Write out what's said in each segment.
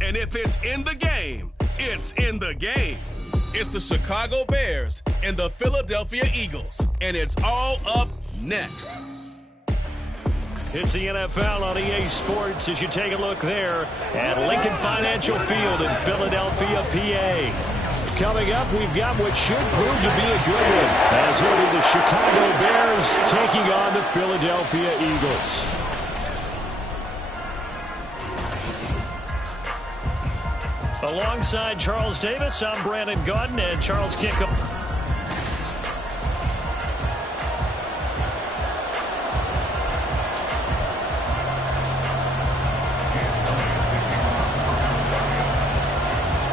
And if it's in the game, it's in the game. It's the Chicago Bears and the Philadelphia Eagles, and it's all up next. It's the NFL on EA Sports as you take a look there at Lincoln Financial Field in Philadelphia, PA. Coming up, we've got what should prove to be a good one as it'll be the Chicago Bears taking on the Philadelphia Eagles. Alongside Charles Davis, I'm Brandon Gaudin, and Charles Kickham.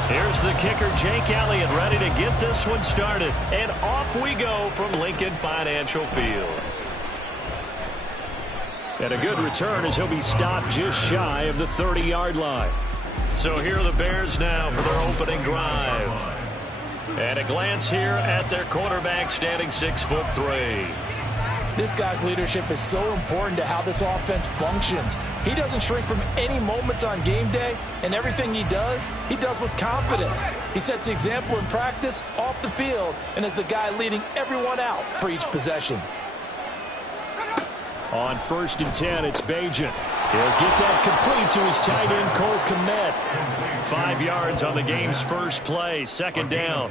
Here's the kicker, Jake Elliott, ready to get this one started. And off we go from Lincoln Financial Field. And a good return as he'll be stopped just shy of the 30-yard line. So here are the Bears now for their opening drive. And a glance here at their quarterback, standing 6'3". This guy's leadership is so important to how this offense functions. He doesn't shrink from any moments on game day, and everything he does with confidence. He sets the example in practice, off the field, and is the guy leading everyone out for each possession. On 1st and 10, it's Bajan. He'll get that complete to his tight end, Cole Kmet. 5 yards on the game's first play, 2nd down.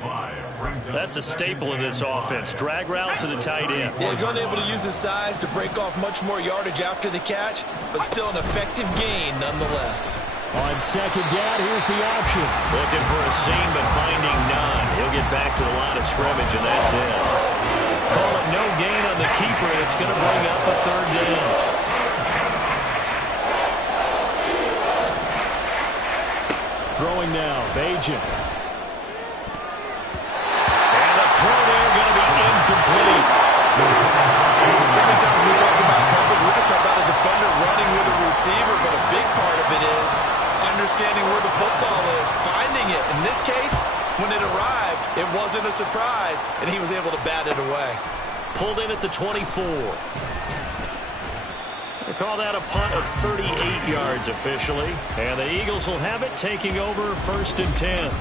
That's a staple of this offense. Drag route to the tight end. Yeah, he's unable to use his size to break off much more yardage after the catch, but still an effective gain nonetheless. On 2nd down, here's the option. Looking for a seam, but finding none. He'll get back to the line of scrimmage, and that's it. Call it no gain on the keeper, and it's going to bring up a 3rd down. Throwing now, Bajan. And the throw there going to be incomplete. So many times when we talk about coverage, we're just talking about a defender running with a receiver, but a big part of it is understanding where the football is, finding it. In this case, when it arrived, it wasn't a surprise, and he was able to bat it away. Pulled in at the 24. They call that a punt of 38 yards officially. And the Eagles will have it, taking over 1st and 10.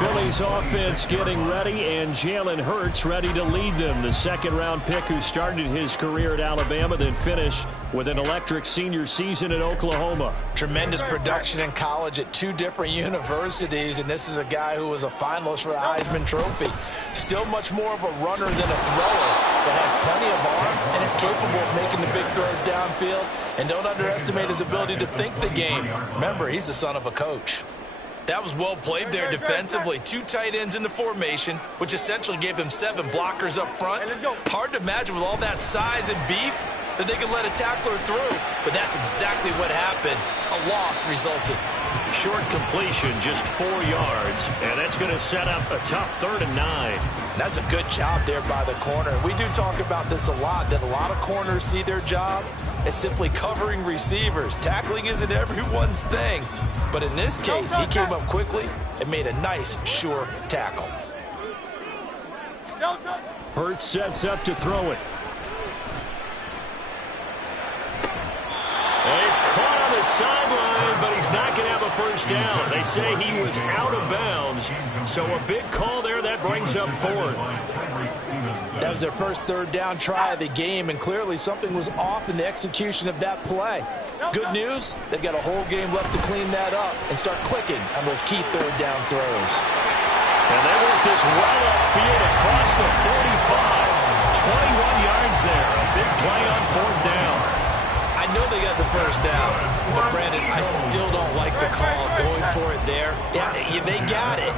Philly's offense getting ready, and Jalen Hurts ready to lead them. The 2nd-round pick who started his career at Alabama, then finished with an electric senior season at Oklahoma. Tremendous production in college at 2 different universities, and this is a guy who was a finalist for the Heisman Trophy. Still much more of a runner than a thrower, but has plenty of arm and is capable of making the big throws downfield. And don't underestimate his ability to think the game. Remember, he's the son of a coach. That was well played there defensively. 2 tight ends in the formation, which essentially gave them 7 blockers up front. Hard to imagine with all that size and beef that they could let a tackler through. But that's exactly what happened. A loss resulted. Short completion, just 4 yards, and that's going to set up a tough 3rd and 9. That's a good job there by the corner. We do talk about this a lot, that a lot of corners see their job as simply covering receivers. Tackling isn't everyone's thing. But in this case, he came up quickly and made a nice, sure tackle. Hurts sets up to throw it. And he's caught on the sideline, but he's not going to have a 1st down. They say he was out of bounds, so a big call there that brings up 4th. That was their first 3rd down try of the game, and clearly something was off in the execution of that play. Good news, they've got a whole game left to clean that up and start clicking on those key 3rd down throws. And they work this well upfield across the 45. 21 yards there. A big play on 4th down. I know they got the 1st down, but Brandon, I still don't like the call going for it there. Yeah, they got it,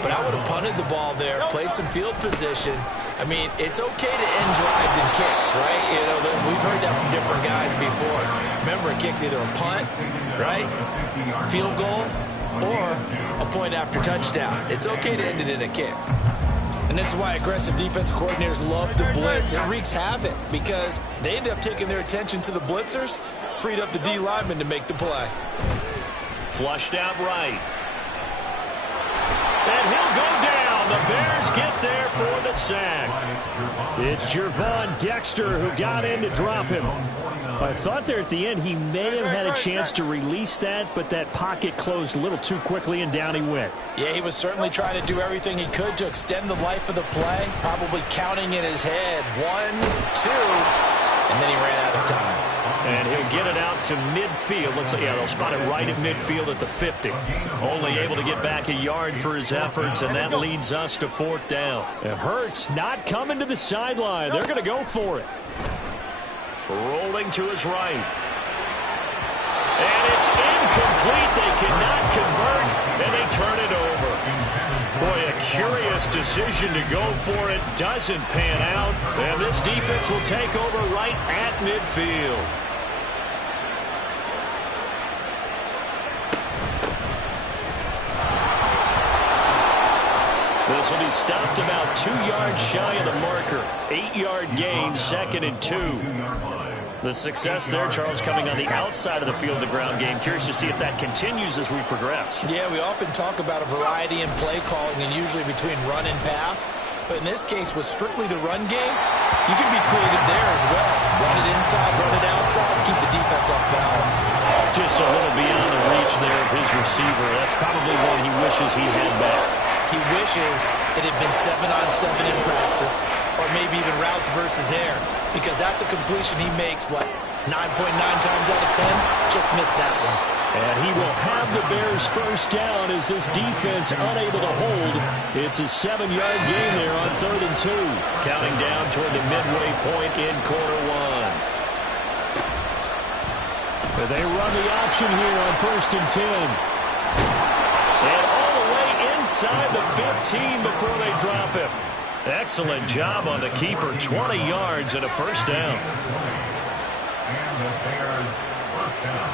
but I would have punted the ball there, played some field position. I mean, it's okay to end drives and kicks, right? You know, we've heard that from different guys before. Remember, a kick's either a punt, right, field goal, or a point after touchdown. It's okay to end it in a kick. And this is why aggressive defensive coordinators love to blitz. It wreaks havoc because they end up taking their attention to the blitzers, freed up the D lineman to make the play. Flushed out right. And he'll go down. the Bears get there for the sack. It's Gervon Dexter who got in to drop him. I thought there at the end he may have had a chance to release that, but that pocket closed a little too quickly, and down he went. Yeah, he was certainly trying to do everything he could to extend the life of the play, probably counting in his head 1, 2, and then he ran out of time. And he'll get it out to midfield. Looks like, yeah, they'll spot it right at midfield at the 50. Only able to get back a yard for his efforts, and that leads us to 4th down. And Hurts not coming to the sideline. They're going to go for it. Rolling to his right. And it's incomplete. They cannot convert, and they turn it over. Boy, a curious decision to go for it. Doesn't pan out. And this defense will take over right at midfield. This will be stopped about 2 yards shy of the marker. 8-yard gain, 2nd and 2. The success there, Charles, coming on the outside of the field, the ground game. Curious to see if that continues as we progress. Yeah, we often talk about a variety in play calling and usually between run and pass. But in this case, with strictly the run game, you can be creative there as well. Run it inside, run it outside, keep the defense off balance. Just a little beyond the reach there of his receiver. That's probably one he wishes he had back. He wishes it had been 7-on-7 in practice, or maybe even routes versus air, because that's a completion he makes, what, 9.9 times out of 10? Just missed that one. And he will have the Bears first down as this defense unable to hold. It's a 7-yard gain there on 3rd and 2. Counting down toward the midway point in quarter 1. But they run the option here on 1st and 10. And all the way inside the 15 before they drop him. Excellent job on the keeper. 20 yards and a first down. And the Bears first down.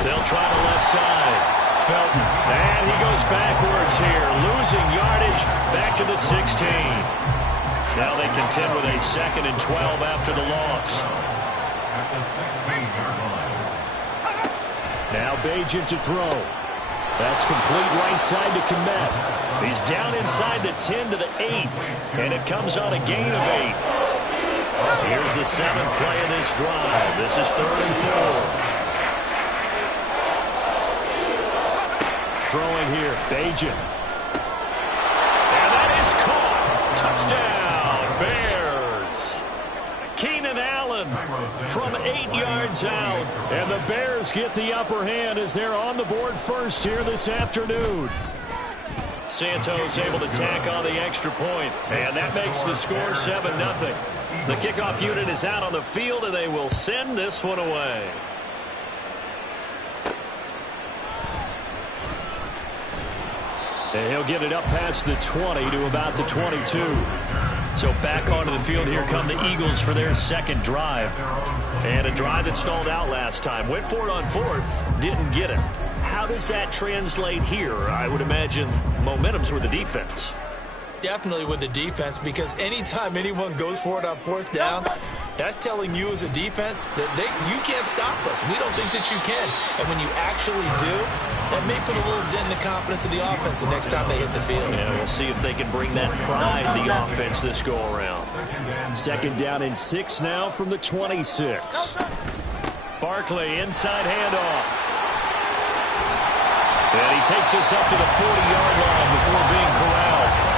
They'll try the left side. Felton. And he goes backwards here. Losing yardage back to the 16. Now they contend with a 2nd and 12 after the loss. At the 16-yard line. Now Bajan to throw. That's complete right side to Kmet. He's down inside the 10 to the 8. And it comes on a gain of 8. Here's the 7th play of this drive. This is 3rd and 4. Throwing here, Bajan. And that is caught. Touchdown, Bears. Keenan Allen from 8 yards out. And the Bears get the upper hand as they're on the board first here this afternoon. Santos able to tack on the extra point. And that makes the score 7-0. The kickoff unit is out on the field, and they will send this one away. And he'll get it up past the 20 to about the 22. So back onto the field, here come the Eagles for their 2nd drive. And a drive that stalled out last time. Went for it on 4th, didn't get it. How does that translate here? I would imagine momentum's with the defense. Definitely with the defense, because anytime anyone goes for it on 4th down, that's telling you as a defense that you can't stop us. We don't think that you can. And when you actually do, that may put a little dent in the confidence of the offense the next time they hit the field. Yeah, we'll see if they can bring that pride to the offense this go-around. 2nd down and 6 now from the 26. Barkley, inside handoff. And he takes us up to the 40-yard line before being corralled.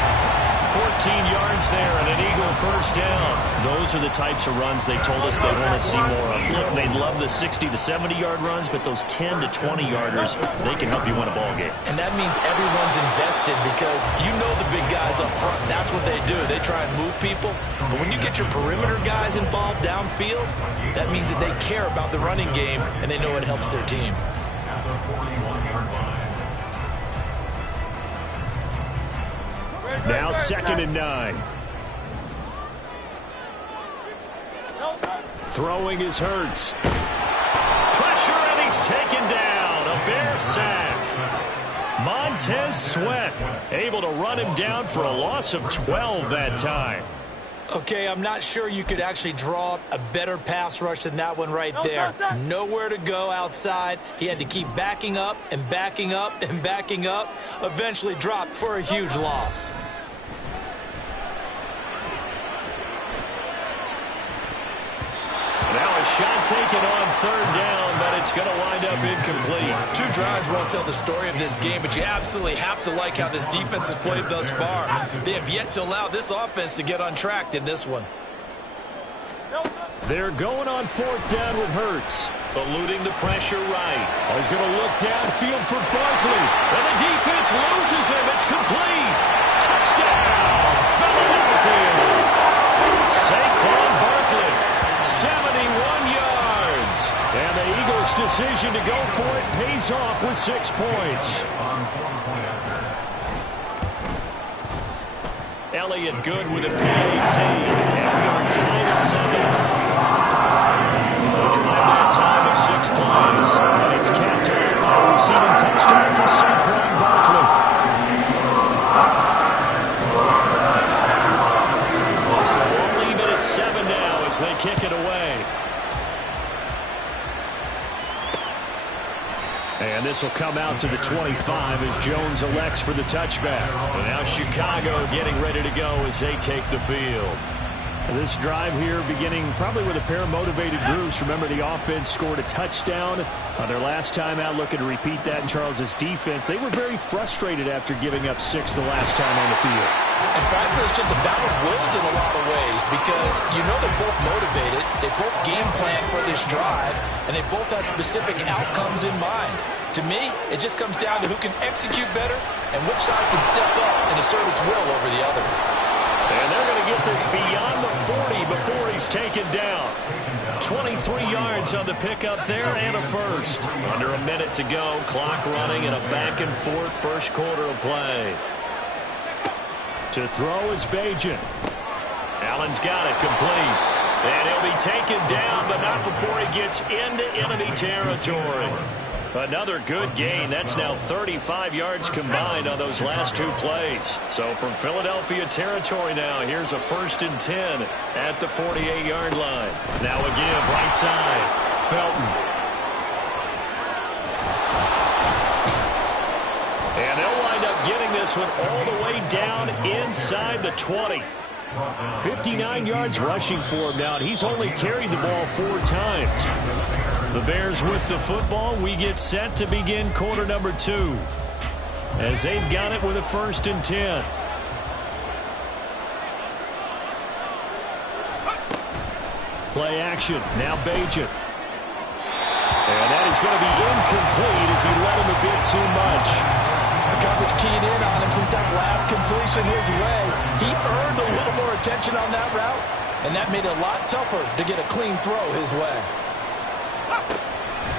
14 yards there and an Eagle first down. Those are the types of runs they told us they want to see more of. Look, they love the 60 to 70-yard runs, but those 10 to 20-yarders, they can help you win a ball game. And that means everyone's invested, because you know the big guys up front. That's what they do. They try and move people. But when you get your perimeter guys involved downfield, that means that they care about the running game and they know it helps their team. At the 41-yard line. Now 2nd and 9. Throwing is Hurts. Pressure, and he's taken down. A Bear sack. Montez Sweat able to run him down for a loss of 12 that time. Okay, I'm not sure you could actually draw a better pass rush than that one right there. Nowhere to go outside. He had to keep backing up and backing up and backing up. Eventually dropped for a huge loss. Now a shot taken on third down, but it's going to wind up incomplete. 2 drives won't tell the story of this game, but you absolutely have to like how this defense has played thus far. They have yet to allow this offense to get untracked in this one. They're going on fourth down with Hurts. Eluding the pressure right. He's going to look downfield for Barkley. And the defense loses him. It's complete. Touchdown, Philadelphia. Saquon Barkley, 71 yards. And the Eagles' decision to go for it pays off with 6 points. Elliott good with a PAT. And we are tied at 7. Drive that time of 6 plays. And it's capped off by a receiving touchdown for Saquon Barkley. So we'll leave it at 7 now as they kick it away. And this will come out to the 25 as Jones elects for the touchback. And now Chicago getting ready to go as they take the field. This drive here beginning probably with a pair of motivated groups. Remember, the offense scored a touchdown on their last time out, looking to repeat that in Charles's defense. They were very frustrated after giving up 6 the last time on the field. And frankly, it's just a battle of wills in a lot of ways because you know they're both motivated, they both game plan for this drive, and they both have specific outcomes in mind. To me, it just comes down to who can execute better and which side can step up and assert its will over the other. And they're going to get this beyond the 40 before he's taken down. 23 yards on the pickup there and a first. Under a minute to go, clock running in a back-and-forth first quarter of play. To throw is Bajan. Allen's got it complete. And he'll be taken down, but not before he gets into enemy territory. Another good gain. That's now 35 yards combined on those last 2 plays. So from Philadelphia territory now, here's a 1st and 10 at the 48-yard line. Now a give right side. Felton. And they'll wind up getting this one all the way down inside the 20. 59 yards rushing for him now, and he's only carried the ball 4 times. The Bears with the football. We get set to begin quarter number 2 as they've got it with a 1st and 10. Play action. Now Bajan. And that is going to be incomplete as he let him a bit too much. The coverage keyed in on him since that last completion his way. He earned a little more attention on that route, and that made it a lot tougher to get a clean throw his way.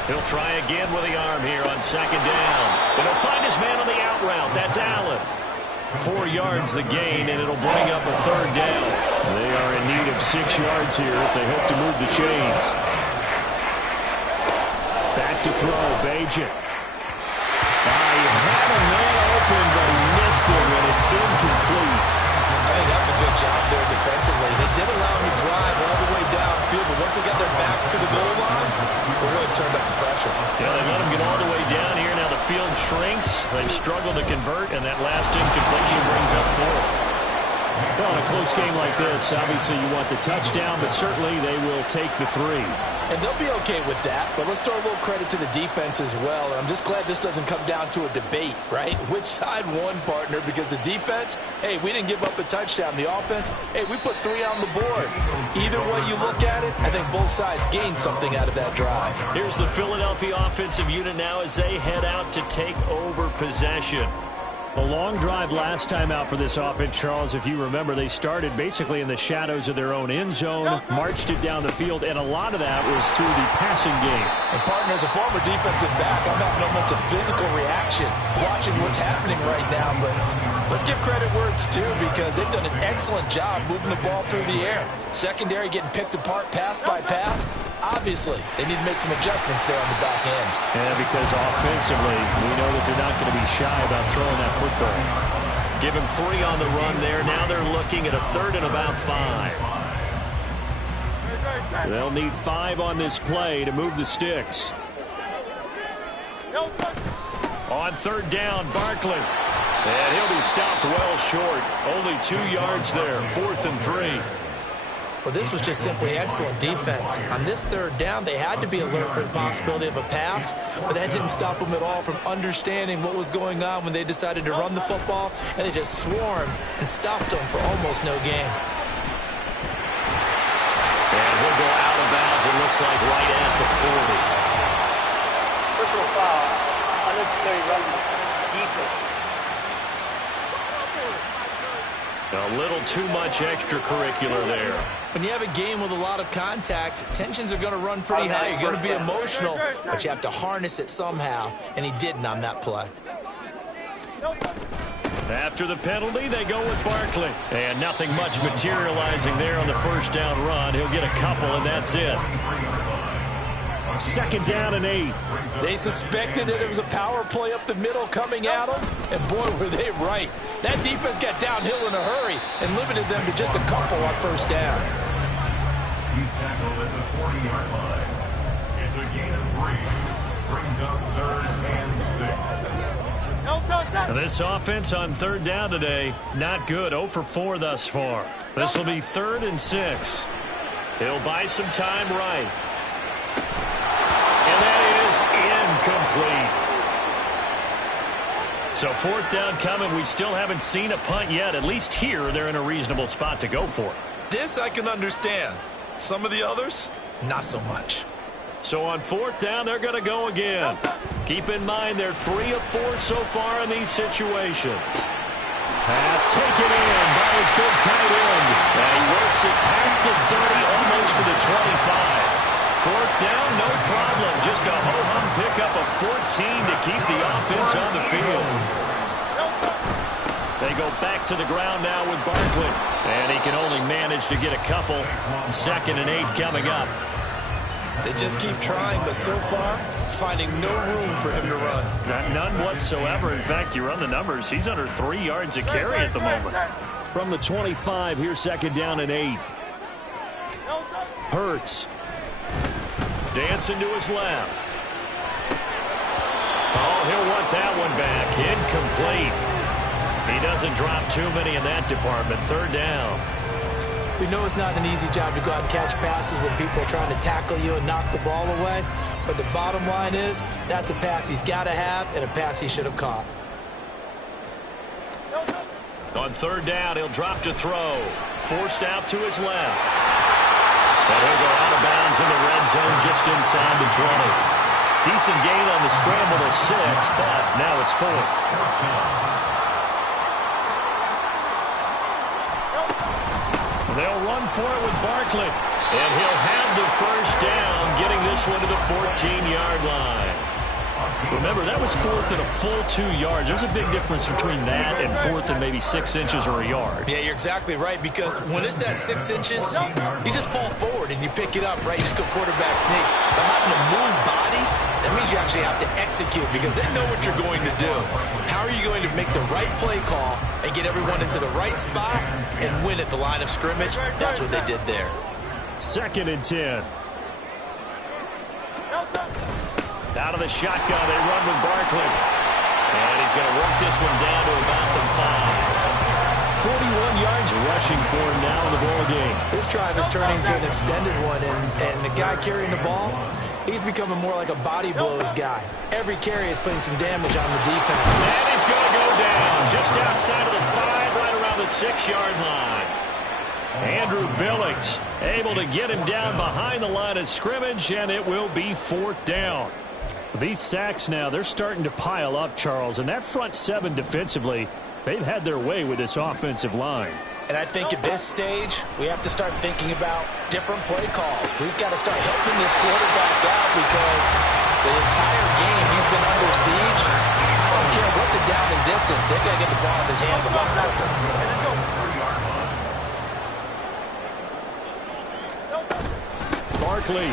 He'll try again with the arm here on 2nd down. And he'll find his man on the out route. That's Allen. 4 yards the gain, and it'll bring up a 3rd down. They are in need of 6 yards here if they hope to move the chains. Back to throw, Bajan. He had a man open, but he missed him, and it's incomplete. I think that's a good job there defensively. They did allow him to drive all the way downfield, but once they got their backs to the goal line, they really turned up the pressure. Yeah, they let him get all the way down here. Now the field shrinks. They've struggled to convert, and that last incompletion brings up 4th. Well, in a close game like this, obviously you want the touchdown, but certainly they will take the 3. And they'll be okay with that, but let's throw a little credit to the defense as well. And I'm just glad this doesn't come down to a debate, right? Which side won, partner? Because the defense, hey, we didn't give up a touchdown. The offense, hey, we put 3 on the board. Either way you look at it, I think both sides gained something out of that drive. Here's the Philadelphia offensive unit now as they head out to take over possession. A long drive last time out for this offense, Charles. If you remember, they started basically in the shadows of their own end zone, marched it down the field, and a lot of that was through the passing game. And partner, as a former defensive back, I'm having almost a physical reaction watching what's happening right now. But let's give credit where it's due because they've done an excellent job moving the ball through the air. Secondary getting picked apart pass by pass. Obviously, they need to make some adjustments there on the back end. Yeah, because offensively, we know that they're not going to be shy about throwing that football. Give him 3 on the run there. Now they're looking at a 3rd and about 5. They'll need 5 on this play to move the sticks. On 3rd down, Barkley. And he'll be stopped well short. Only 2 yards there. 4th and 3. Well, this was just simply excellent defense. On this 3rd down, they had to be alert for the possibility of a pass, but that didn't stop them at all from understanding what was going on when they decided to run the football, and they just swarmed and stopped them for almost no gain. And he'll go out of bounds, it looks like, right at the 40. Personal foul, unnecessary run defense. A little too much extracurricular there. When you have a game with a lot of contact, tensions are going to run pretty high. You're going to be emotional, but you have to harness it somehow, and he didn't on that play. After the penalty, they go with Barkley. And nothing much materializing there on the 1st down run. He'll get a couple, and that's it. 2nd down and 8. They suspected that it was a power play up the middle coming at them, and boy, were they right. That defense got downhill in a hurry and limited them to just a couple on 1st down. He's tackled at the 40-yard line. It's a gain of 3. Brings up 3rd and 6. This offense on 3rd down today, not good. 0 for 4 thus far. This will be 3rd and 6. He'll buy some time right. And that is incomplete. So 4th down coming. We still haven't seen a punt yet. At least here, they're in a reasonable spot to go for it. This I can understand. Some of the others, not so much. So on 4th down, they're going to go again. Keep in mind, they're 3 of 4 so far in these situations. Pass taken in by his big tight end. And he works it past the 30, almost to the 25. 4th down, no problem. Just a ho-hum pickup of 14 to keep the offense on the field. They go back to the ground now with Barkley. And he can only manage to get a couple. 2nd and 8 coming up. They just keep trying, but so far, finding no room for him to run. None whatsoever. In fact, you run the numbers. He's under 3 yards a carry at the moment. From the 25, here's 2nd down and 8. Hurts. Dancing to his left. Oh, he'll want that one back. Incomplete. He doesn't drop too many in that department. 3rd down. We know it's not an easy job to go out and catch passes when people are trying to tackle you and knock the ball away. But the bottom line is, that's a pass he's got to have and a pass he should have caught. On 3rd down, he'll drop to throw. Forced out to his left. And he'll go out of bounds in the red zone just inside the 20. Decent gain on the scramble to 6, but now it's 4th. They'll run for it with Barkley. And he'll have the 1st down, getting this one to the 14-yard line. Remember, that was 4th and a full 2 yards. There's a big difference between that and 4th and maybe 6 inches or a yard. Yeah, you're exactly right, because when it's that 6 inches, you just fall forward and you pick it up, right? You just go quarterback sneak. But having to move bodies, that means you actually have to execute because they know what you're going to do. How are you going to make the right play call and get everyone into the right spot and win at the line of scrimmage? That's what they did there. 2nd and 10. Out of the shotgun, they run with Barkley. And he's going to work this one down to about the 5. 41 yards rushing for him now in the ball game. This drive is turning into an extended one, and the guy carrying the ball, he's becoming more like a body blows guy. Every carry is putting some damage on the defense. And he's going to go down just outside of the 5, right around the 6-yard line. Andrew Billings able to get him down behind the line of scrimmage, and it will be 4th down. These sacks now, they're starting to pile up, Charles, and that front 7 defensively, they've had their way with this offensive line. And I think at this stage, we have to start thinking about different play calls. We've got to start helping this quarterback out because the entire game he's been under siege. I don't care what the down and distance, they've got to get the ball in his hands a lot quicker. Barkley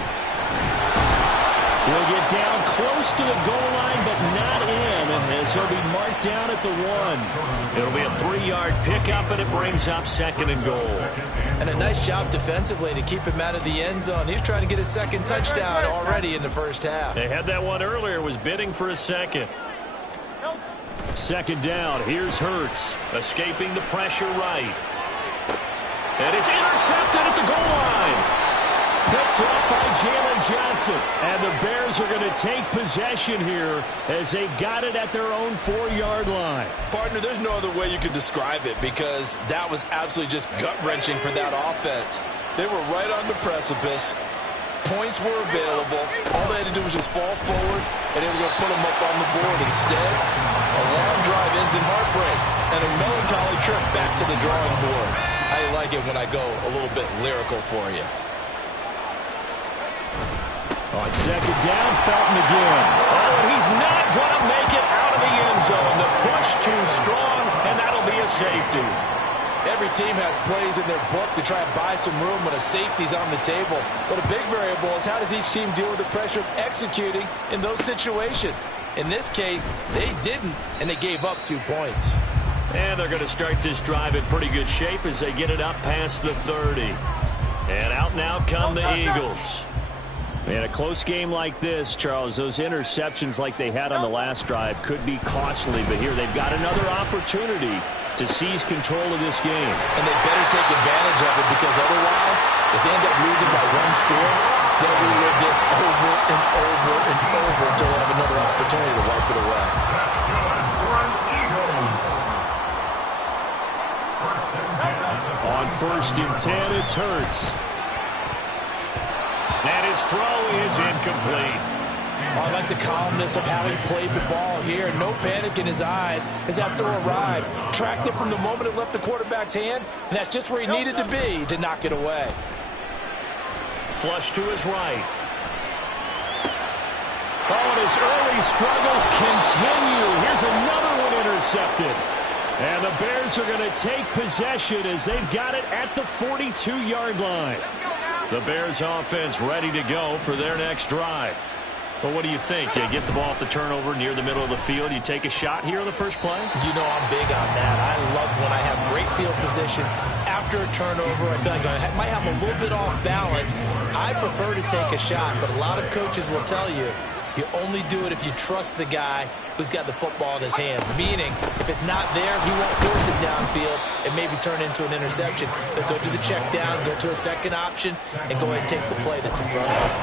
will get down close to the goal line, but not in, as as he'll be marked down at the 1. It'll be a 3-yard pickup, and it brings up 2nd and goal. And a nice job defensively to keep him out of the end zone. He's trying to get his 2nd touchdown already in the first half. They had that one earlier, was bidding for a 2nd. 2nd down, here's Hurts. Escaping the pressure right. And it's intercepted at the goal line. Picked up by Jalen Johnson. And the Bears are going to take possession here as they've got it at their own 4-yard line. Partner, there's no other way you could describe it because that was absolutely just gut-wrenching for that offense. They were right on the precipice. Points were available. All they had to do was just fall forward, and they were going to put them up on the board. Instead, a long drive ends in heartbreak and a melancholy trip back to the drawing board. I like it when I go a little bit lyrical for you. On 2nd down, Felton again. Oh, and he's not going to make it out of the end zone. The push too strong, and that'll be a safety. Every team has plays in their book to try and buy some room when a safety's on the table. But a big variable is how does each team deal with the pressure of executing in those situations. In this case, they didn't, and they gave up 2 points. And they're going to start this drive in pretty good shape as they get it up past the 30. And out now come the Eagles. In a close game like this, Charles, those interceptions like they had on the last drive could be costly. But here they've got another opportunity to seize control of this game. And they better take advantage of it because otherwise, if they end up losing by 1 score, they'll relive this over and over and over until they have another opportunity to wipe it away. On 1st and 10, it's Hurts. And his throw is incomplete. I like the calmness of how he played the ball here. No panic in his eyes as that throw arrived. Tracked it from the moment it left the quarterback's hand, and that's just where he needed to be to knock it away. Flush to his right. Oh, and his early struggles continue. Here's another one intercepted. And the Bears are going to take possession as they've got it at the 42-yard line. The Bears offense ready to go for their next drive. Well, what do you think? You get the ball off the turnover near the middle of the field. You take a shot here on the first play? You know I'm big on that. I love when I have great field position after a turnover. I feel like I might have a little bit off balance. I prefer to take a shot, but a lot of coaches will tell you you only do it if you trust the guy who's got the football in his hands. Meaning, if it's not there, he won't force it downfield and maybe turn into an interception. He'll go to the check down, go to a second option, and go ahead and take the play that's in front of him.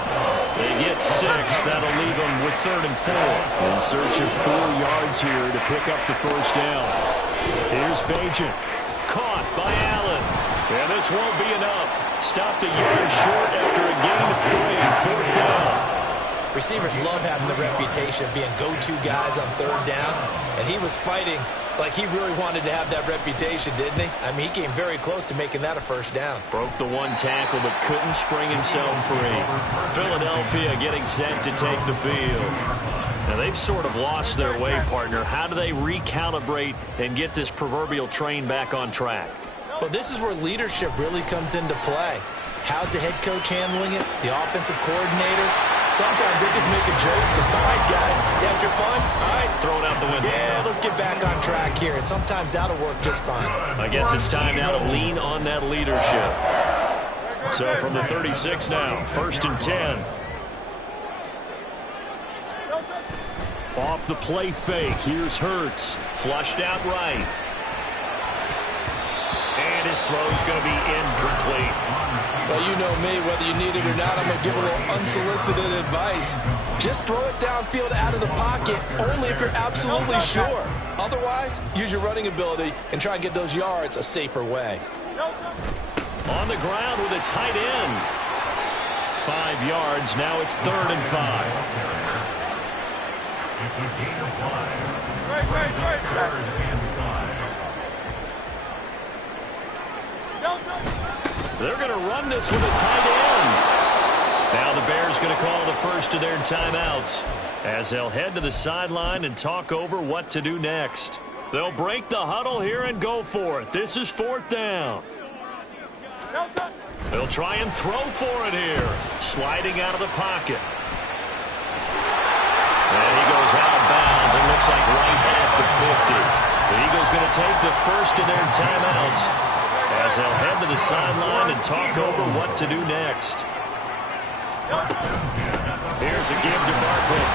They get 6. That'll leave them with 3rd and 4. In search of 4 yards here to pick up the first down. Here's Bajan. Caught by Allen. And this won't be enough. Stopped a yard short after a gain of 3. 4th down. Receivers love having the reputation of being go-to guys on 3rd down, and he was fighting like he really wanted to have that reputation, didn't he? I mean, he came very close to making that a first down. Broke the 1 tackle, but couldn't spring himself free. Philadelphia getting set to take the field. Now, they've sort of lost their way, partner. How do they recalibrate and get this proverbial train back on track? Well, this is where leadership really comes into play. How's the head coach handling it? The offensive coordinator? Sometimes they just make a joke. All right, guys, you had your fun? All right. Throw it out the window. Yeah, let's get back on track here. And sometimes that'll work just fine. I guess it's time now to lean on that leadership. So from the 36 now, 1st and 10. Off the play fake. Here's Hurts. Flushed out right. And his throw's going to be incomplete. Well, you know me, whether you need it or not, I'm going to give a little unsolicited advice. Just throw it downfield out of the pocket, only if you're absolutely sure. Otherwise, use your running ability and try and get those yards a safer way. On the ground with a tight end. 5 yards, now it's 3rd and 5. It's a gain of 5. 3rd and 5. They're going to run this with a tight end. Now the Bears going to call the first of their timeouts as they'll head to the sideline and talk over what to do next. They'll break the huddle here and go for it. This is 4th down. They'll try and throw for it here. Sliding out of the pocket. And he goes out of bounds and looks like right at the 50. The Eagles going to take the first of their timeouts as they'll head to the sideline and talk over what to do next. Here's a give to Barkley.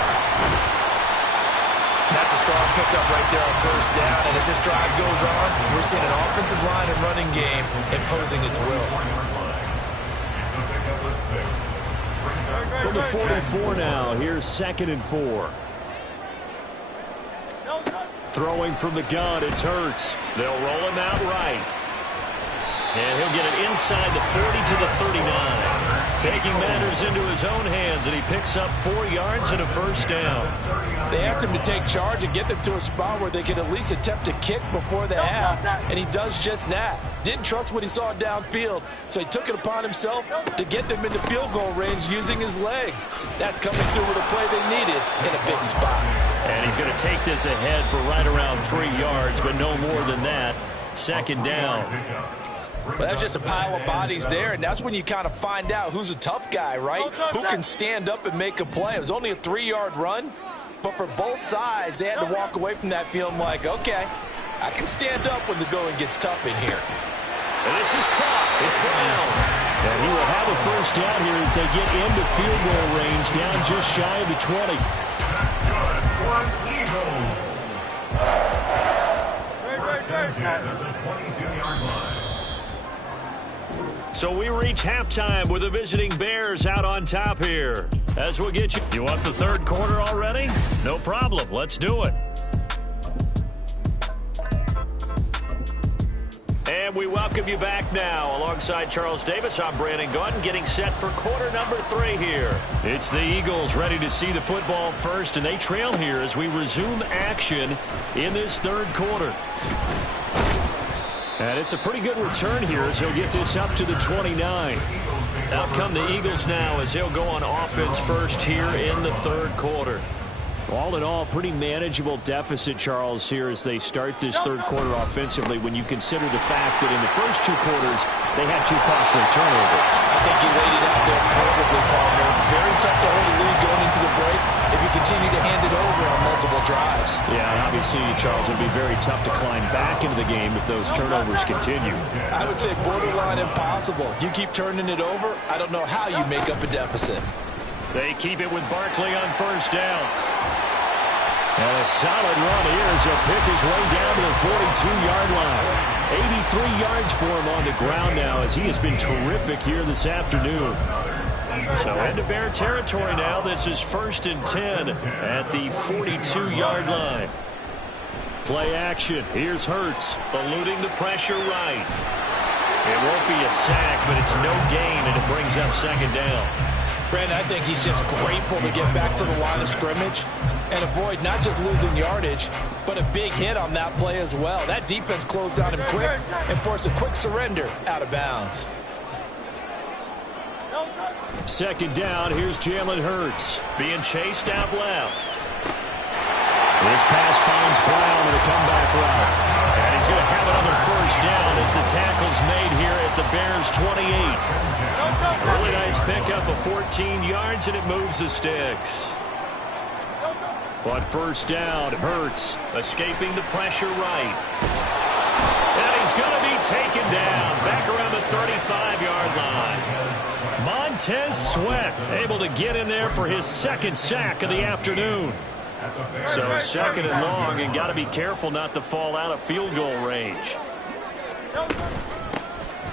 That's a strong pickup right there on first down. And as this drive goes on, we're seeing an offensive line and running game imposing its will. From the 44 now, here's 2nd and 4. Throwing from the gun, it's Hurts. They'll roll him out right. And he'll get it inside the 40 to the 39. Taking matters into his own hands, and he picks up 4 yards and a first down. They asked him to take charge and get them to a spot where they can at least attempt a kick before the half, and he does just that. Didn't trust what he saw downfield, so he took it upon himself to get them into field goal range using his legs. That's coming through with a play they needed in a big spot. And he's going to take this ahead for right around 3 yards, but no more than that. 2nd down. Well, that's just a pile of bodies there, and that's when you kind of find out who's a tough guy, right? Who can stand up and make a play. It was only a 3-yard run, but for both sides, they had to walk away from that feeling like, okay, I can stand up when the going gets tough in here. And this is caught. It's Brown. And he will have a first down here as they get into field goal range, down just shy of the 20. That's good for Eagles. At the 22-yard line. So we reach halftime with the visiting Bears out on top here. As we'll get you. You want the 3rd quarter already? No problem. Let's do it. And we welcome you back now. Alongside Charles Davis, I'm Brandon Gunn, getting set for quarter number 3 here. It's the Eagles ready to see the football first, and they trail here as we resume action in this 3rd quarter. And it's a pretty good return here as he'll get this up to the 29. Out come the Eagles now as they'll go on offense first here in the 3rd quarter. All in all, pretty manageable deficit, Charles, here as they start this 3rd quarter offensively when you consider the fact that in the first 2 quarters, they had 2 costly turnovers. I think you laid it out there perfectly, partner. Very tough to hold a lead going into the break if you continue to hand it over on multiple drives. Yeah, obviously, Charles, it would be very tough to climb back into the game if those turnovers continue. I would say borderline impossible. You keep turning it over, I don't know how you make up a deficit. They keep it with Barkley on first down. And a solid run here as he'll pick his way down to the 42-yard line. 83 yards for him on the ground now as he has been terrific here this afternoon. So into Bear territory now. This is 1st and 10 at the 42-yard line. Play action. Here's Hurts eluding the pressure right. It won't be a sack, but it's no gain, and it brings up 2nd down. Brandon, I think he's just grateful to get back to the line of scrimmage and avoid not just losing yardage, but a big hit on that play as well. That defense closed on him quick and forced a quick surrender out of bounds. 2nd down, here's Jalen Hurts being chased out left. This pass finds Brown in a comeback route. And he's going to have another first down as the tackle's made here at the Bears' 28. Really nice pickup of 14 yards, and it moves the sticks. But first down, Hurts escaping the pressure right. And he's going to be taken down back around the 35-yard line. Montez Sweat able to get in there for his 2nd sack of the afternoon. So 2nd and long, and got to be careful not to fall out of field goal range.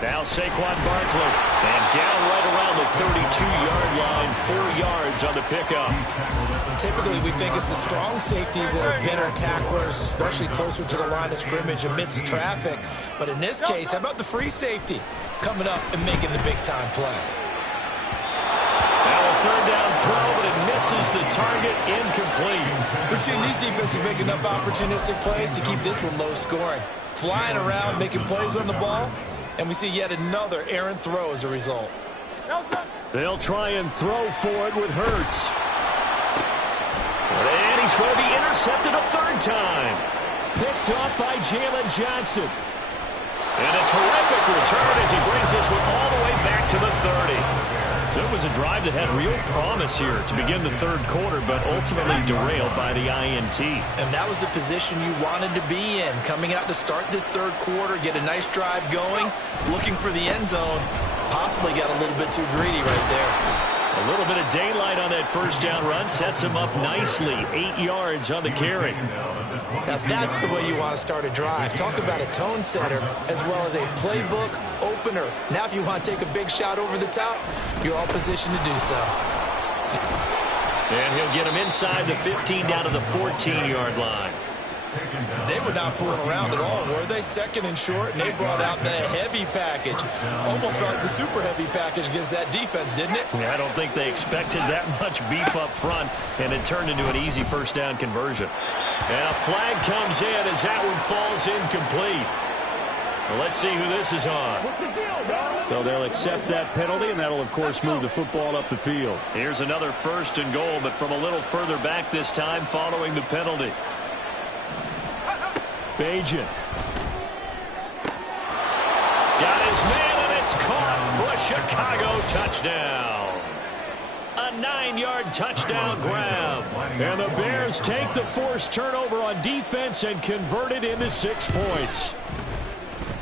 Now Saquon Barkley, and down right around the 32-yard line, 4 yards on the pickup. Typically, we think it's the strong safeties that are better tacklers, especially closer to the line of scrimmage amidst traffic. But in this case, how about the free safety coming up and making the big-time play? Now a 3rd down throw, but it misses the target, incomplete. We've seen these defenses make enough opportunistic plays to keep this one low scoring. Flying around, making plays on the ball, and we see yet another errant throw as a result. They'll try and throw for it with Hurts. And he's going to be intercepted a 3rd time. Picked up by Jalen Johnson. And a terrific return as he brings this one all the way back to the 30. So it was a drive that had real promise here to begin the third quarter, but ultimately derailed by the INT. And that was the position you wanted to be in. Coming out to start this third quarter, get a nice drive going, looking for the end zone. Possibly got a little bit too greedy right there. A little bit of daylight on that first down run sets him up nicely. 8 yards on the carry. Now that's the way you want to start a drive. Talk about a tone setter as well as a playbook opener. Now if you want to take a big shot over the top, you're all positioned to do so. And he'll get him inside the 15 down to the 14-yard line. They were not fooling around at all, were they? Second and short, and they brought out the heavy package. Almost like the super heavy package against that defense, didn't it? Yeah, I don't think they expected that much beef up front, and it turned into an easy first down conversion. And a flag comes in as that one falls incomplete. Well, let's see who this is on. What's the deal, bro? So they'll accept that penalty, and that'll, of course, move the football up the field. Here's another first and goal, but from a little further back this time following the penalty. Bajan. Got his man, and it's caught for a Chicago touchdown. A 9-yard touchdown grab. And the Bears take the forced turnover on defense and convert it into 6 points.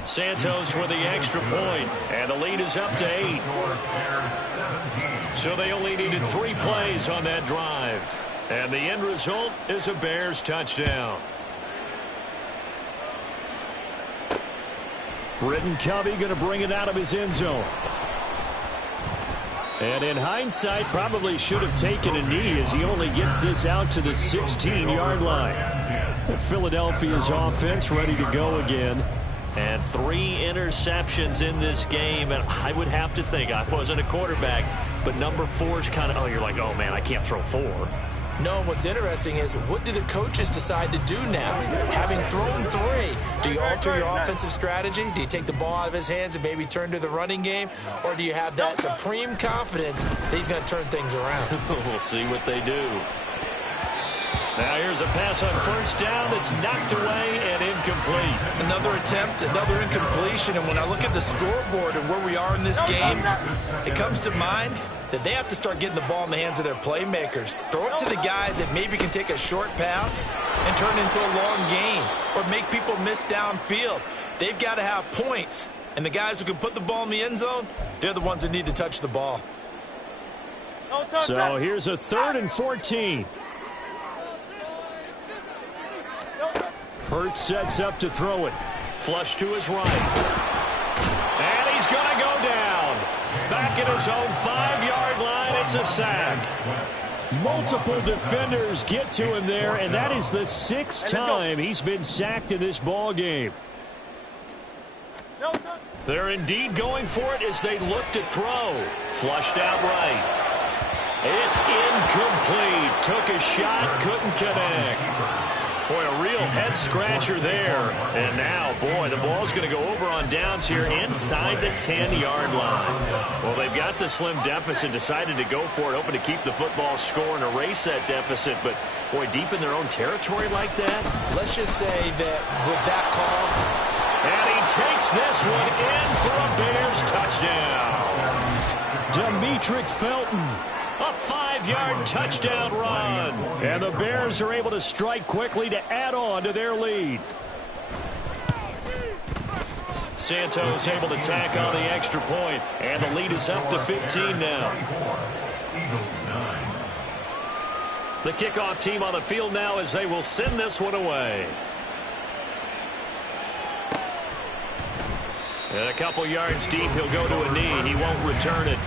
Santos with the extra point, and the lead is up to 8. So they only needed 3 plays on that drive. And the end result is a Bears touchdown. Britton Covey going to bring it out of his end zone. And in hindsight, probably should have taken a knee as he only gets this out to the 16-yard line. Philadelphia's offense ready to go again. And 3 interceptions in this game. And I would have to think, I wasn't a quarterback, but number 4 is kind of, you're like, oh, man, I can't throw 4. No, what's interesting is what do the coaches decide to do now? Having thrown 3, do you alter your offensive strategy? Do you take the ball out of his hands and maybe turn to the running game? Or do you have that supreme confidence that he's going to turn things around? We'll see what they do. Now here's a pass on first down that's knocked away and incomplete. Another attempt, another incompletion, and when I look at the scoreboard and where we are in this game, it comes to mind that they have to start getting the ball in the hands of their playmakers. Throw it to the guys that maybe can take a short pass and turn it into a long gain or make people miss downfield. They've got to have points, and the guys who can put the ball in the end zone, they're the ones that need to touch the ball. So here's a 3rd and 14. Hurts sets up to throw it. Flush to his right. And he's going to go down. Back at his own 5-yard line, it's a sack. Multiple defenders get to him there, and that is the 6th time he's been sacked in this ball game. They're indeed going for it as they look to throw. Flushed out right. It's incomplete. Took a shot, couldn't connect. Boy, a real head-scratcher there. And now, boy, the ball's going to go over on downs here inside the 10-yard line. Well, they've got the slim deficit, decided to go for it, hoping to keep the football score and erase that deficit. But, boy, deep in their own territory like that. Let's just say that with that call. And he takes this one in for a Bears touchdown. Demetric Felton. A 5-yard touchdown run. And the Bears are able to strike quickly to add on to their lead. Santos able to tack on the extra point, and the lead is up to 15 now. The kickoff team on the field now as they will send this one away. And a couple yards deep, he'll go to a knee. He won't return it.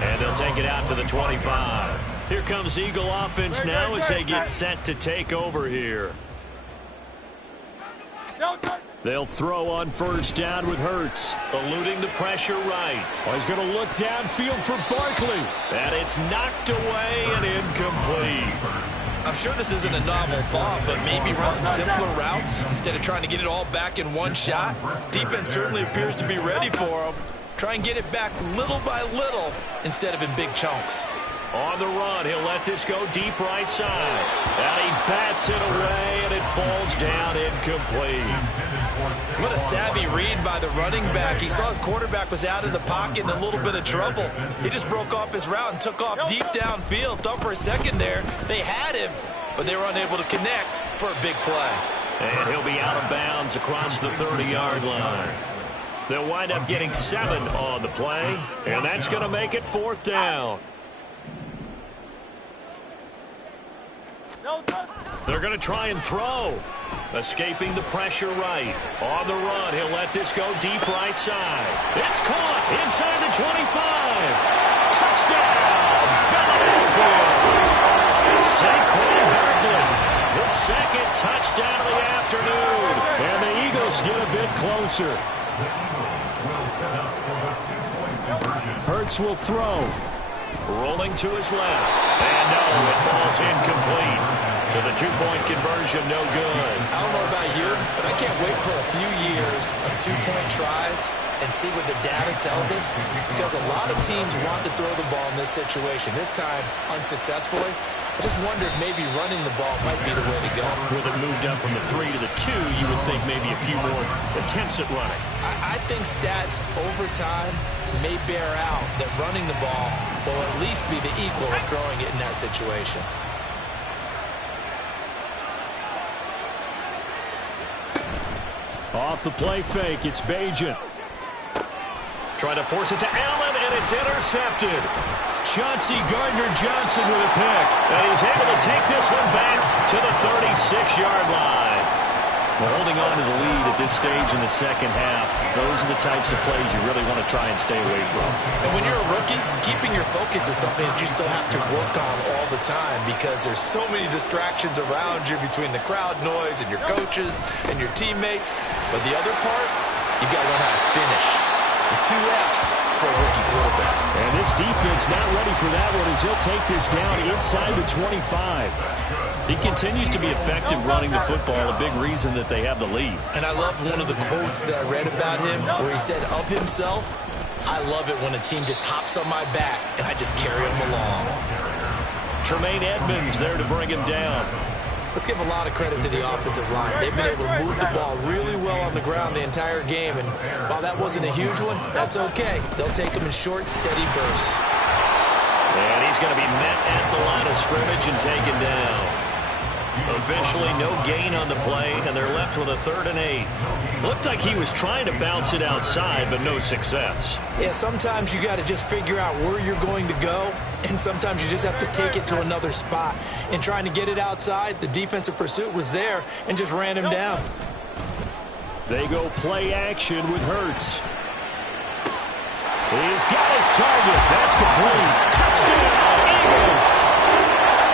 And they'll take it out to the 25. Here comes Eagle offense now as they get set to take over here. They'll throw on first down with Hurts. Eluding the pressure right. Oh, he's going to look downfield for Barkley. And it's knocked away and incomplete. I'm sure this isn't a novel thought, but maybe run some simpler routes instead of trying to get it all back in one shot. Defense certainly appears to be ready for him. Try and get it back little by little instead of in big chunks. On the run, he'll let this go deep right side. And he bats it away, and it falls down incomplete. What a savvy read by the running back. He saw his quarterback was out of the pocket in a little bit of trouble. He just broke off his route and took off deep downfield. Thought for a second there they had him, but they were unable to connect for a big play. And he'll be out of bounds across the 30-yard line. They'll wind up getting 7 on the play, and that's going to make it 4th down. They're going to try and throw. Escaping the pressure right. On the run, he'll let this go deep right side. It's caught inside the 25. Touchdown, Philadelphia. Saquon Barkley, his 2nd touchdown of the afternoon. And the Eagles get a bit closer. Hurts will throw. Rolling to his left. And no, it falls incomplete. So the 2-point conversion, no good. I don't know about you, but I can't wait for a few years of 2-point tries and see what the data tells us, because a lot of teams want to throw the ball in this situation. This time, unsuccessfully. I just wonder if maybe running the ball might be the way to go. With it moved up from the 3 to the 2, you would think maybe a few more attempts at running. I think stats over time may bear out that running the ball will at least be the equal of throwing it in that situation. Off the play fake, it's Bajan. Trying to force it to Allen, and it's intercepted. Chauncey Gardner-Johnson with a pick. And he's able to take this one back to the 36-yard line. Well, holding on to the lead at this stage in the second half, those are the types of plays you really want to try and stay away from. And when you're a rookie, keeping your focus is something that you still have to work on all the time, because there's so many distractions around you between the crowd noise and your coaches and your teammates. But the other part, you got to learn how to finish. The 2 F's for a rookie quarterback. And this defense not ready for that one, as he'll take this down inside the 25. He continues to be effective running the football, a big reason that they have the lead. And I love one of the quotes that I read about him where he said of himself, "I love it when a team just hops on my back and I just carry them along." Tremaine Edmonds there to bring him down. Let's give a lot of credit to the offensive line. They've been able to move the ball really well on the ground the entire game, and while that wasn't a huge one, that's okay. They'll take them in short, steady bursts. And he's going to be met at the line of scrimmage and taken down. Officially, no gain on the play, and they're left with a 3rd and 8. Looked like he was trying to bounce it outside, but no success. Yeah, sometimes you got to just figure out where you're going to go, and sometimes you just have to take it to another spot. In trying to get it outside, the defensive pursuit was there and just ran him down. They go play action with Hurts. He's got his target. That's complete. Touchdown, Eagles!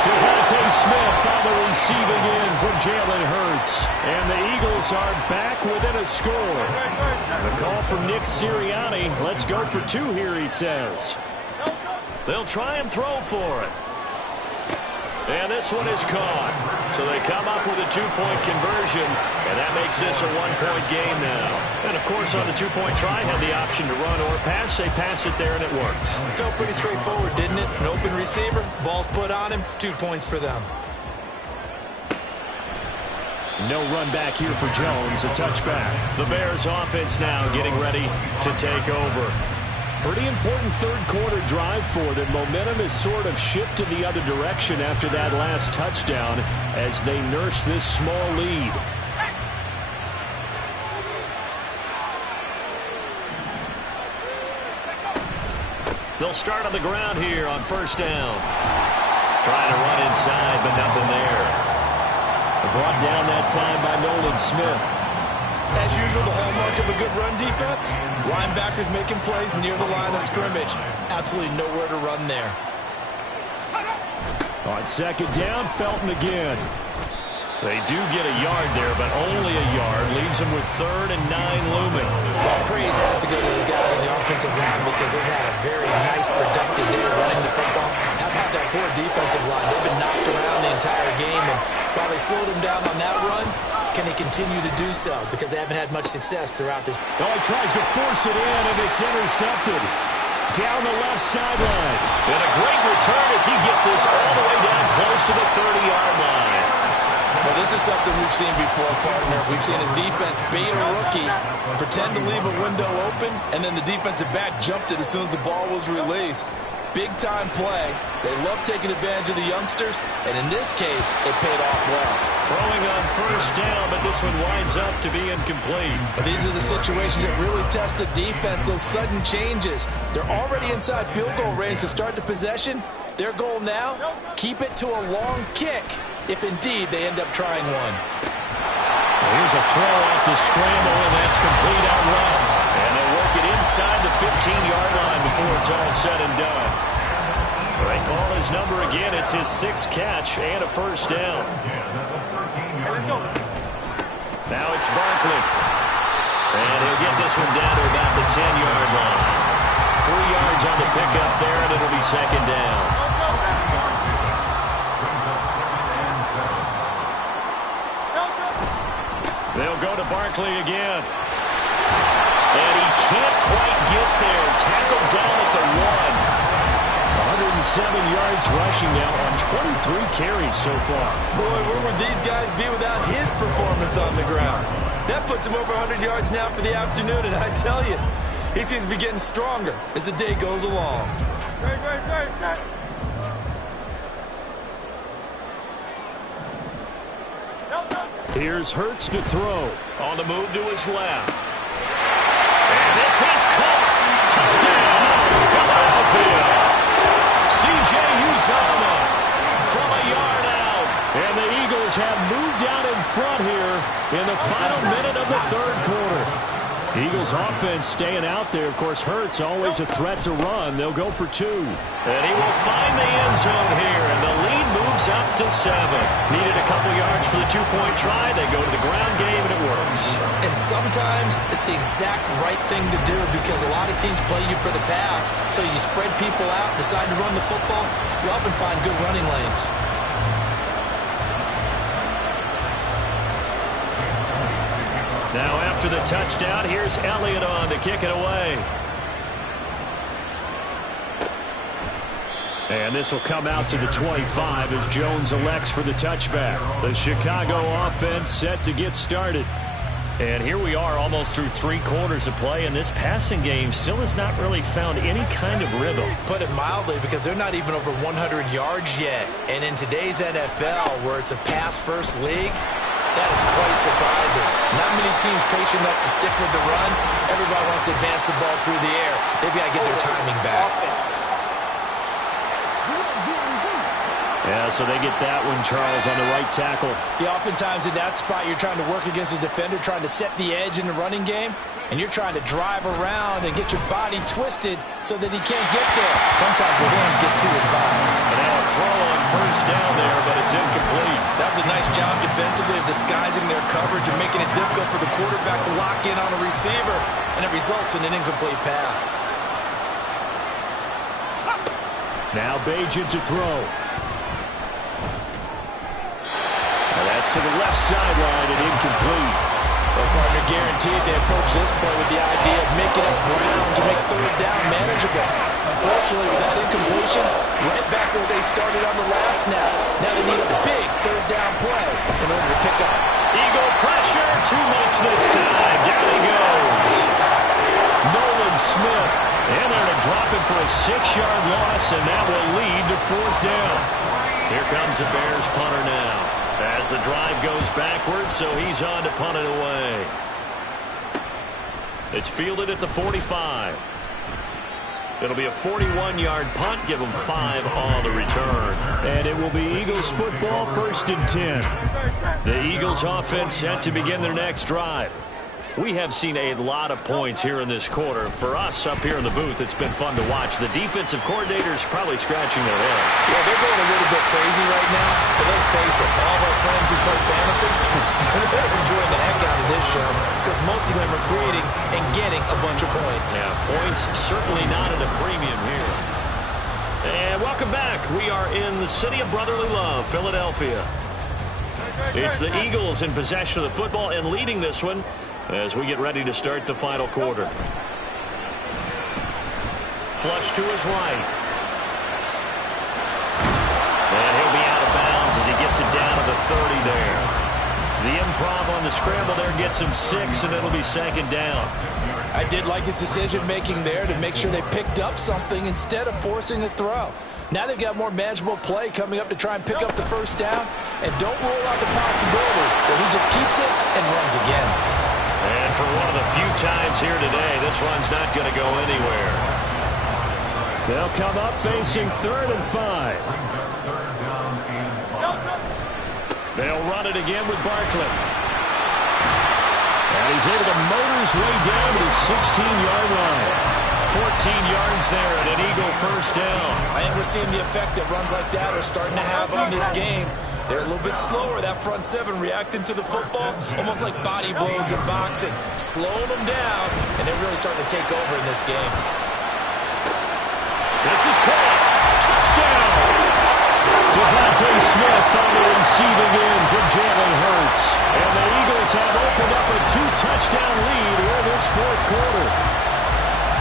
Devontae Smith on the receiving end from Jalen Hurts. And the Eagles are back within a score. The call from Nick Sirianni. Let's go for 2 here, he says. They'll try and throw for it. And this one is caught. So they come up with a 2-point conversion, and that makes this a 1-point game now. And, of course, on the 2-point try, had the option to run or pass. They pass it there, and it works. Felt pretty straightforward, didn't it? An open receiver, ball's put on him, 2 points for them. No run back here for Jones, a touchback. The Bears offense now getting ready to take over. Pretty important 3rd quarter drive for them. Momentum has sort of shifted the other direction after that last touchdown as they nurse this small lead. They'll start on the ground here on 1st down. Trying to run inside, but nothing there. Brought down that time by Nolan Smith. As usual, the hallmark of a good run defense, linebackers making plays near the line of scrimmage. Absolutely nowhere to run there. On 2nd down, Felton again. They do get a yard there, but only a yard. Leaves them with 3rd and 9 looming. Well, praise has to go to the guys on the offensive line because they've had a very nice, productive day running the football. How about that poor defensive line? They've been knocked around the entire game, and while they slowed them down on that run, can they continue to do so? Because they haven't had much success throughout this. Oh, he tries to force it in, and it's intercepted. down the left sideline. And a great return as he gets this all the way down close to the 30-yard line. Well, this is something we've seen before, partner. We've seen a defense bait a rookie, pretend to leave a window open, and then the defensive back jumped it as soon as the ball was released. Big-time play. They love taking advantage of the youngsters, and in this case, it paid off well. Throwing on first down, but this one winds up to be incomplete. But these are the situations that really test the defense, those sudden changes. They're already inside field goal range to start the possession. Their goal now, keep it to a long kick, if indeed they end up trying one. Here's a throw off the scramble, and that's complete out left. And they'll work it inside the 15-yard line before it's all said and done. They call his number again. It's his 6th catch and a first down. Now it's Barkley. And he'll get this one down to about the 10-yard line. 3 yards on the pickup there, and it'll be second down. They'll go to Barkley again. And he can't quite get there. Tackled down at the 1. 107 yards rushing now on 23 carries so far. Boy, where would these guys be without his performance on the ground? That puts him over 100 yards now for the afternoon, and I tell you, he seems to be getting stronger as the day goes along. Here's Hurts to throw. On the move to his left. And this is caught. Touchdown, Philadelphia. C.J. Uzomah from a yard out. And the Eagles have moved out in front here in the final minute of the third quarter. Eagles offense staying out there. Of course, Hurts always a threat to run. They'll go for 2. And he will find the end zone here. And the lead moves up to 7. Needed a couple yards for the 2-point try. They go to the ground game, and it works. And sometimes it's the exact right thing to do because a lot of teams play you for the pass. So you spread people out, decide to run the football. You often find good running lanes. Now after the touchdown, here's Elliott on to kick it away. And this will come out to the 25 as Jones elects for the touchback. The Chicago offense set to get started. And here we are almost through 3 quarters of play, and this passing game still has not really found any kind of rhythm. Put it mildly, because they're not even over 100 yards yet. And in today's NFL, where it's a pass-first league, that is quite surprising. Not many teams patient enough to stick with the run. Everybody wants to advance the ball through the air. They've got to get their timing back. Yeah, so they get that one, Charles, on the right tackle. Yeah, oftentimes in that spot, you're trying to work against a defender, trying to set the edge in the running game, and you're trying to drive around and get your body twisted so that he can't get there. Sometimes the hands get too involved. And now a throw on first down there, but it's incomplete. That was a nice job defensively of disguising their coverage and making it difficult for the quarterback to lock in on a receiver, and it results in an incomplete pass. Now Bajan to throw. To the left sideline and incomplete. Well, partner, guaranteed they approach this play with the idea of making up ground to make third down manageable. Unfortunately, with that incompletion, right back where they started on the last snap. Now they need a big third down play in order to pick up. Eagle pressure, too much this time. Down he goes. Nolan Smith in there to drop him for a 6-yard loss, and that will lead to fourth down. Here comes the Bears punter now. As the drive goes backwards, so he's on to punt it away. It's fielded at the 45. It'll be a 41-yard punt, give them 5 on the return. And it will be Eagles football, 1st and 10. The Eagles offense set to begin their next drive. We have seen a lot of points here in this quarter. For us up here in the booth, it's been fun to watch. The defensive coordinators probably scratching their heads. Yeah, they're going a little bit crazy right now. But let's face it, all of our friends who play fantasy, they're enjoying the heck out of this show because most of them are creating and getting a bunch of points. Yeah, points certainly not at a premium here. And welcome back. We are in the city of brotherly love, Philadelphia. It's the Eagles in possession of the football and leading this one as we get ready to start the final quarter. flush to his right. And he'll be out of bounds as he gets it down to the 30 there. The improv on the scramble there gets him 6, and it'll be second down. I did like his decision-making there to make sure they picked up something instead of forcing the throw. Now they've got more manageable play coming up to try and pick up the first down, and don't rule out the possibility that he just keeps it and runs again. And for one of the few times here today, this run's not going to go anywhere. They'll come up facing 3rd and 5. They'll run it again with Barkley. And he's able to motor his way down to the 16-yard line. 14 yards there and an Eagle first down. And we're seeing the effect that runs like that are starting to have on this game. They're a little bit slower, that front seven, reacting to the football, almost like body blows in boxing, slowing them down, and they're really starting to take over in this game. This is caught. Touchdown! Devontae Smith on the receiving end for Jalen Hurts. And the Eagles have opened up a 2-touchdown lead in this fourth quarter.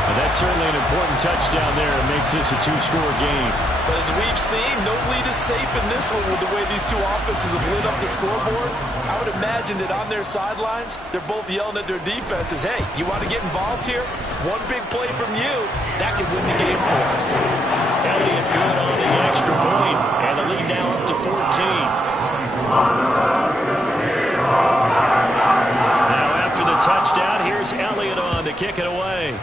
And that's certainly an important touchdown there. It makes this a 2-score game. But as we've seen, no lead is safe in this one with the way these two offenses have lit up the scoreboard. I would imagine that on their sidelines, they're both yelling at their defenses, hey, you want to get involved here? One big play from you, that could win the game for us. Elliott good on the extra point, and the lead now up to 14. Now after the touchdown, here's Elliott on to kick it away.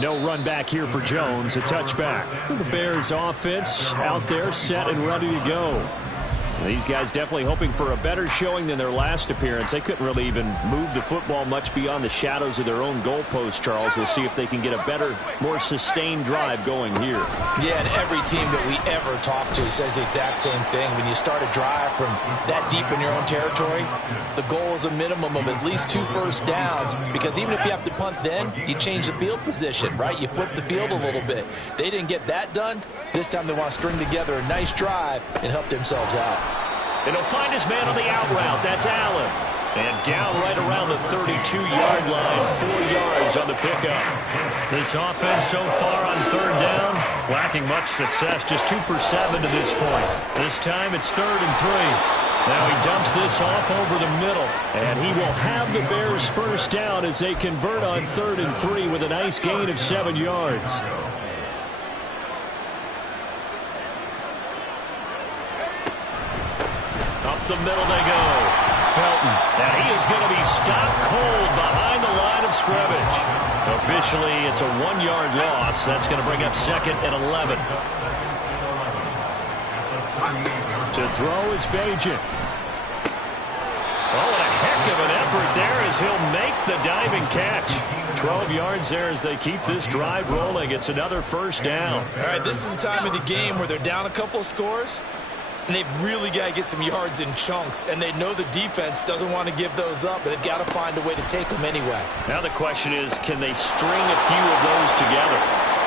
No run back here for Jones, a touchback. The Bears offense out there set and ready to go. These guys definitely hoping for a better showing than their last appearance. They couldn't really even move the football much beyond the shadows of their own goalpost, Charles. We'll see if they can get a better, more sustained drive going here. Yeah, and every team that we ever talk to says the exact same thing. When you start a drive from that deep in your own territory, the goal is a minimum of at least 2 first downs, because even if you have to punt then, you change the field position, right? You flip the field a little bit. They didn't get that done. This time they want to string together a nice drive and help themselves out. And he'll find his man on the out route. That's Allen. And down right around the 32-yard line. 4 yards on the pickup. This offense so far on 3rd down, lacking much success. Just 2 for 7 to this point. This time it's 3rd and 3. Now he dumps this off over the middle. And he will have the Bears first down as they convert on 3rd and 3 with a nice gain of 7 yards. Up the middle they go. Felton. And he is going to be stopped cold behind the line of scrimmage. Officially, it's a 1-yard loss. That's going to bring up 2nd and 11. To throw is Bajan. Oh, and a heck of an effort there as he'll make the diving catch. 12 yards there as they keep this drive rolling. It's another first down. All right, this is the time of the game where they're down a couple of scores, and they've really got to get some yards in chunks, and they know the defense doesn't want to give those up, but they've got to find a way to take them anyway. Now the question is, can they string a few of those together?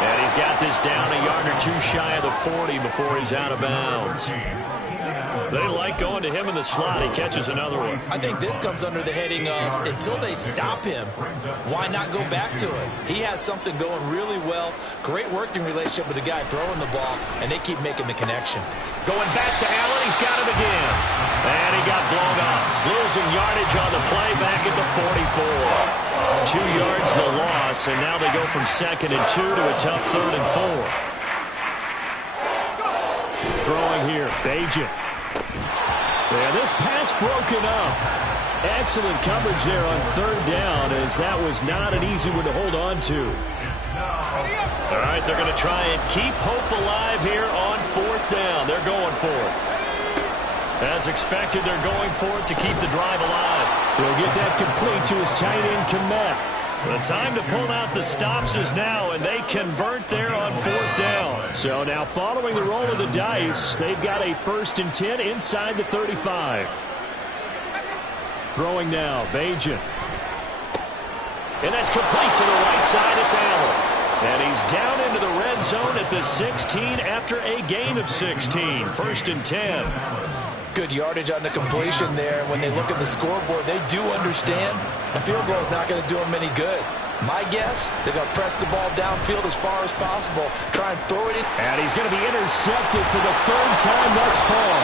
And he's got this down a yard or 2 shy of the 40 before he's out of bounds. They like going to him in the slot. He catches another one. I think this comes under the heading of, until they stop him, why not go back to it? He has something going really well. Great working relationship with the guy throwing the ball, and they keep making the connection. Going back to Allen. He's got him again. And he got blown up. Losing yardage on the play back at the 44. 2 yards the loss, and now they go from 2nd and 2 to a tough 3rd and 4. Throwing here, Bajan. Yeah, this pass broken up. Excellent coverage there on 3rd down, as that was not an easy one to hold on to. All right, they're going to try and keep hope alive here on 4th down. They're going for it. As expected, they're going for it to keep the drive alive. He'll get that complete to his tight end, Komet. The time to pull out the stops is now, and they convert there on 4th down. So now following the roll of the dice, they've got a 1st and 10 inside the 35. Throwing now, Bajan. And that's complete to the right side. It's Allen. And he's down into the red zone at the 16 after a gain of 16. 1st and 10. Good yardage on the completion there. When they look at the scoreboard, they do understand a field goal is not going to do them any good. My guess, they're going to press the ball downfield as far as possible, try and throw it in. And he's going to be intercepted for the third time thus far.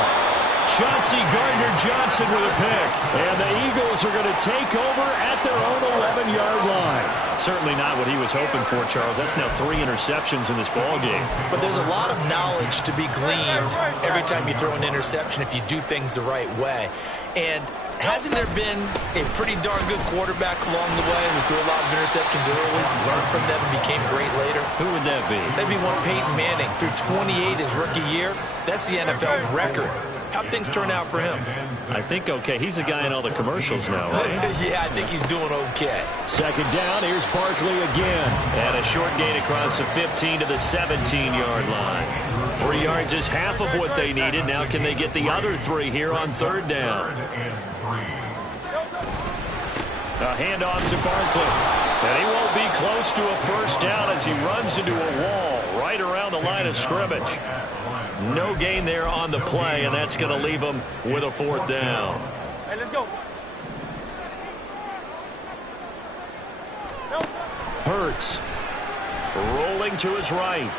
Chauncey Gardner-Johnson with a pick. And the Eagles are going to take over at their own 11-yard line. Certainly not what he was hoping for, Charles. That's now 3 interceptions in this ball game. But there's a lot of knowledge to be gleaned every time you throw an interception if you do things the right way. And hasn't there been a pretty darn good quarterback along the way who threw a lot of interceptions early, learned from them, and became great later? Who would that be? That'd be one Peyton Manning. Threw 28 his rookie year. That's the NFL record. How'd things turn out for him? I think okay. He's the guy in all the commercials now, right? Yeah, I think he's doing okay. Second down, here's Barkley again. And a short gain across the 15 to the 17-yard line. 3 yards is half of what they needed. Now can they get the other 3 here on third down? A handoff to Barkley. And he won't be close to a first down as he runs into a wall right around the line of scrimmage. No gain there on the play, and that's going to leave him with a 4th down. Hey, let's go. Hurts rolling to his right.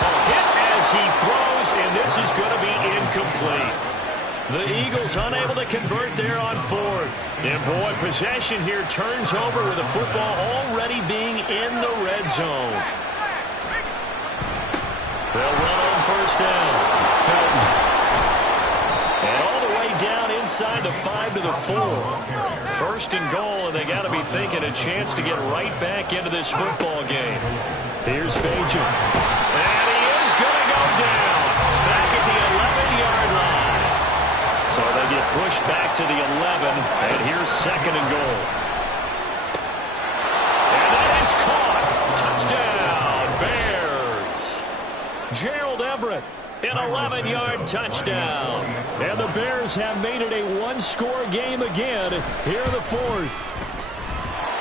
A hit as he throws, and this is going to be incomplete. The Eagles unable to convert there on 4th. And boy, possession here turns over with the football already being in the red zone. They'll run on first down. Felton. And all the way down inside the 5 to the 4. 1st and goal, and they got to be thinking a chance to get right back into this football game. Here's Bajan. And he is going to go down. Back at the 11-yard line. So they get pushed back to the 11, and here's 2nd and goal. And that is caught. Touchdown, Bears. Gerald Everett, an 11-yard touchdown. And the Bears have made it a 1-score game again here in the 4th.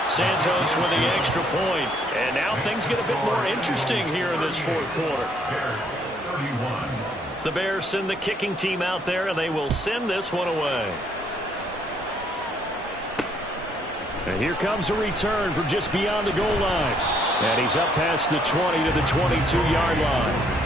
Santos with the extra point. And now things get a bit more interesting here in this 4th quarter. The Bears send the kicking team out there, and they will send this one away. And here comes a return from just beyond the goal line. And he's up past the 20 to the 22-yard line.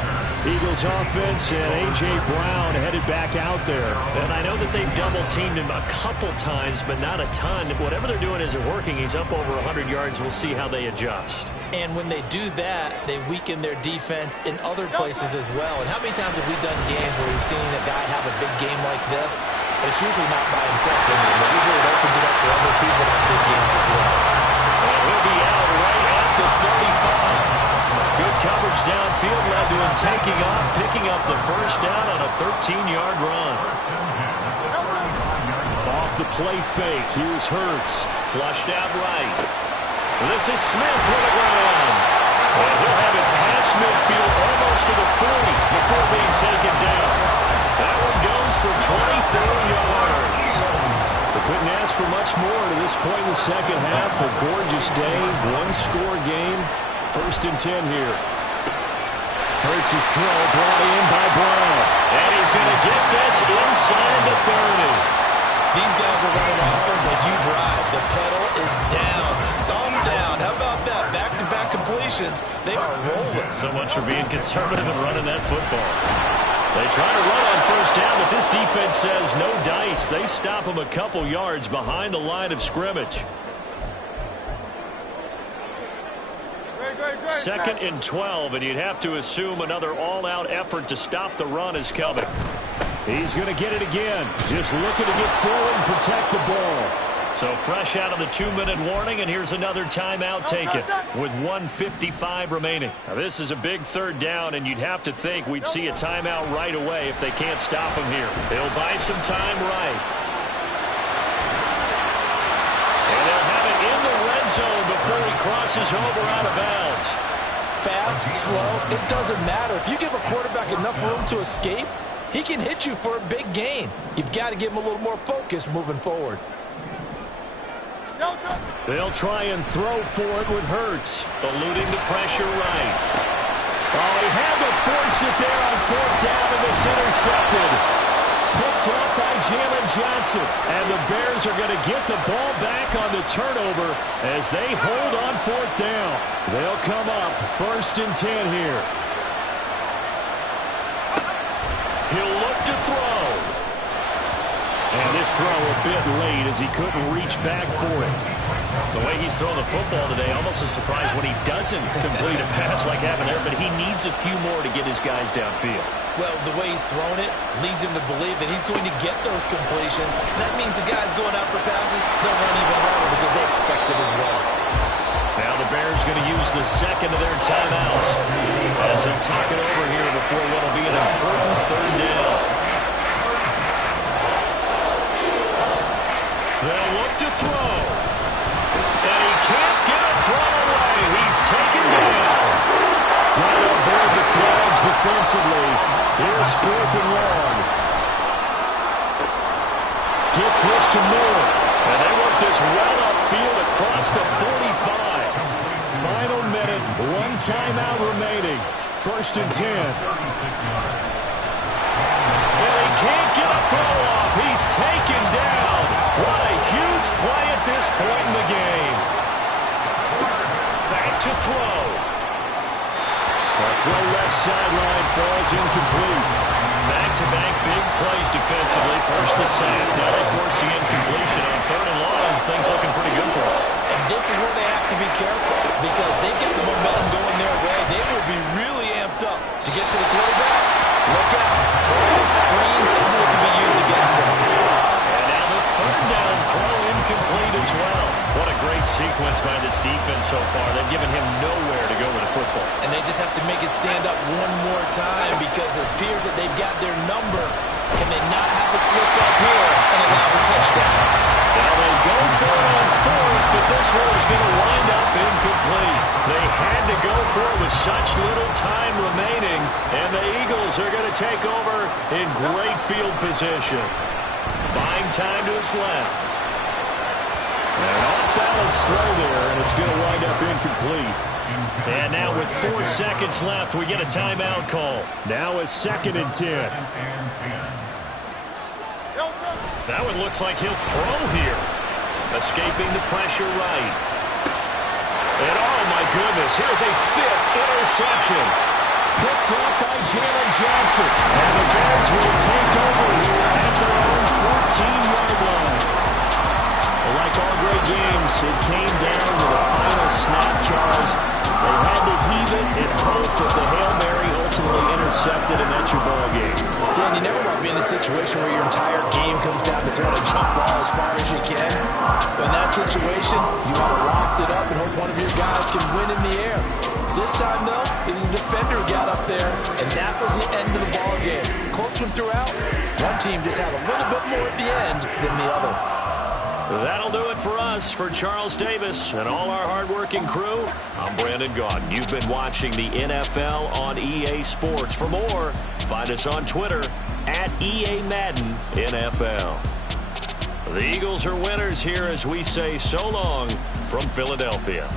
Eagles offense and A.J. Brown headed back out there. And I know that they've double-teamed him a couple times, but not a ton. Whatever they're doing isn't working. He's up over 100 yards. We'll see how they adjust. And when they do that, they weaken their defense in other places as well. And how many times have we done games where we've seen a guy have a big game like this? But it's usually not by himself. Usually it opens it up for other people to have big games as well. And he'll be out right at the 35. Good coverage downfield led to him taking off, picking up the first down on a 13-yard run. Off the play fake, here's Hurts. Flushed out right. This is Smith with the ground. And he'll have it past midfield almost to the 40 before being taken down. That one goes for 24 yards. They couldn't ask for much more to this point in the second half. A gorgeous day, 1-score game. 1st and 10 here. Hurts his throw brought in by Brown. And he's going to get this inside the 30. These guys are running offense like you drive. The pedal is down. Stomp down. How about that? Back-to-back completions. They are rolling. So much for being conservative and running that football. They try to run on first down, but this defense says no dice. They stop him a couple yards behind the line of scrimmage. 2nd and 12, and you'd have to assume another all-out effort to stop the run is coming. He's going to get it again. Just looking to get forward and protect the ball. So fresh out of the 2-minute warning, and here's another timeout taken with 1:55 remaining. Now, this is a big 3rd down, and you'd have to think we'd see a timeout right away if they can't stop him here. They'll buy some time right. And they'll have it in the red zone before he crosses over out of bounds. Fast, slow, it doesn't matter. If you give a quarterback enough room to escape, he can hit you for a big gain. You've got to give him a little more focus moving forward. They'll try and throw for it with Hurts, eluding the pressure right. Oh, he had to force it there on 4th down, and it's intercepted. Picked Picked up by Jalen Johnson. And the Bears are going to get the ball back on the turnover as they hold on 4th down. They'll come up 1st and 10 here. He'll look to throw. And this throw a bit late as he couldn't reach back for it. The way he's throwing the football today, almost a surprise when he doesn't complete a pass like happened there, but he needs a few more to get his guys downfield. Well, the way he's thrown it leads him to believe that he's going to get those completions. And that means the guys going out for passes, they'll run even harder because they expect it as well. Now the Bears going to use the second of their timeouts as they'll talk it over here before what will be an important 3rd down. They'll look to throw. And he can't get a throw away. He's taken down. Got to avoid the flags defensively. Here's 4th and long. Gets this to Moore. And they work this well upfield across the 45. Final minute, 1 timeout remaining. 1st and 10. And he can't get a throw off. He's taken down. What a huge play at this point in the game. Back to throw. A throw left sideline falls incomplete. Back-to-back big plays defensively. First the sack. Now they force the incompletion on 3rd and long. Things looking pretty good for them. And this is where they have to be careful because they get the momentum going their way. They will be really amped up to get to the quarterback. Look out. Draw, screen, something that can be used against them. And now the 3rd down throw incomplete as well. What a great sequence by this defense so far. They've given him nowhere to go with the football. And they just have to make it stand up one more time because it appears that they've got their number. Can they not have a slip up here and allow the touchdown? Now they go for it on 4th, but this one is going to wind up incomplete. They had to go for it with such little time remaining, and the Eagles are going to take over in great field position. Buying time to his left. An off-balance throw there, and it's going to wind up incomplete. And now with 4 seconds left, we get a timeout call. Now it's 2nd and 10. That one looks like he'll throw here. Escaping the pressure right. And oh my goodness, here's a 5th interception. Picked up by Jalen Johnson. And the Bears will take over here at their own 14-yard line. Like all great games, it came down to the final snap, Charles. They had to heave it and hope that the Hail Mary ultimately intercepted, and that's your ball game. Yeah, and you never want to be in a situation where your entire game comes down to throwing a jump ball as far as you can. But in that situation, you want to loft it up and hope one of your guys can win in the air. This time, though, it was the defender who got up there, and that was the end of the ball game. Close one throughout. One team just had a little bit more at the end than the other. That'll do it for us. For Charles Davis and all our hardworking crew, I'm Brandon Gaudin. You've been watching the NFL on EA Sports. For more, find us on Twitter at EA Madden NFL. The Eagles are winners here as we say so long from Philadelphia.